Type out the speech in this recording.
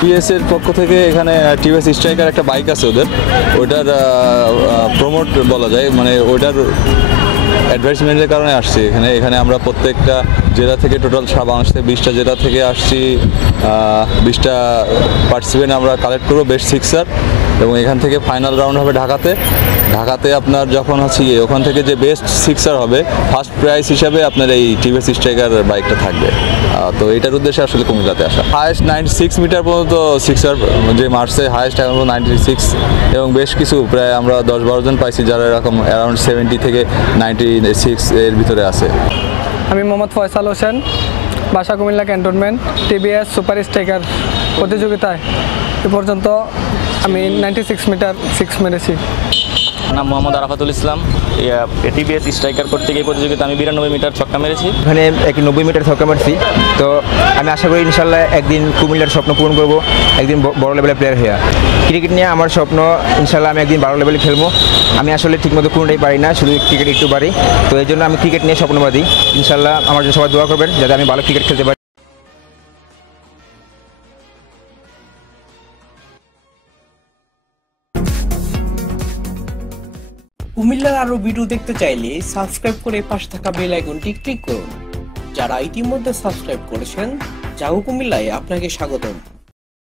TVS এর পক্ষ থেকে এখানে টিভিএস স্ট্রাইকার একটা বাইক আছে ওদের, ওইটার প্রমোট বলা যায়, মানে ওইটার অ্যাডভার্টাইজমেন্টের কারণে আসছি এখানে আমরা প্রত্যেকটা জেলা থেকে টোটাল বাংলাদেশ থেকে 20টা জেলা থেকে আসছি, 20টা পার্টিসিপেন্ট আমরা কালেক্ট করবো বেস্ট সিক্সার, এবং এখান থেকে ফাইনাল রাউন্ড হবে ঢাকাতে আপনার যখন হচ্ছে ওখান থেকে যে বেস্ট সিক্সার হবে ফার্স্ট প্রাইজ হিসাবে আপনার এই টিভিএস স্ট্রাইকার বাইকটা থাকবে। তো এটার উদ্দেশ্যে আসলে কুমিল্লাতে আসা। হায়েস্ট 96 মিটার পর্যন্ত সিক্সার যে মারছে, হায়েস্ট এখন 96, এবং বেশ কিছু প্রায় আমরা 10-12 জন পাইছি যারা এরকম অ্যারাউন্ড 70 থেকে 96 এর ভিতরে আছে। আমি মোহাম্মদ ফয়সাল হোসেন, বাসা Comilla cantonment. TVS super striker প্রতিযোগিতায় এ পর্যন্ত আমি 96 মিটার সিক্স মেরেছি। নাম মোহাম্মদ আরাফাতুল ইসলাম। টিভিএস স্ট্রাইকার করতে গিয়ে প্রতিযোগিতা আমি 92 মিটার ছক্কা মেরেছি। এখানে 90 মিটার ছক্কা মারছি। তো আমি আশা করি ইনশাল্লাহ একদিন কুমিল্লার স্বপ্ন পূরণ করব, একদিন বড় লেভেলের প্লেয়ার হয়ে। ক্রিকেট নিয়ে আমার স্বপ্ন, ইনশাল্লাহ আমি একদিন বড় লেভেলে খেলবো। আমি আসলে ঠিকমতো কোনোটাই পারি না, শুধু ক্রিকেট একটু পারি। তো এই জন্য আমি ক্রিকেট নিয়ে স্বপ্নবাদী। ইনশাল্লাহ আমার জন্য সবাই দোয়া করবেন যাতে আমি ভালো ক্রিকেট খেলতে পারি। কুমিল্লার আরো ভিডিও দেখতে চাইলে সাবস্ক্রাইব করে পাশে থাকা বেল আইকনটি ক্লিক করুন। যারা ইতিমধ্যে সাবস্ক্রাইব করেছেন, যাও কুমিল্লায় আপনাকে স্বাগতম।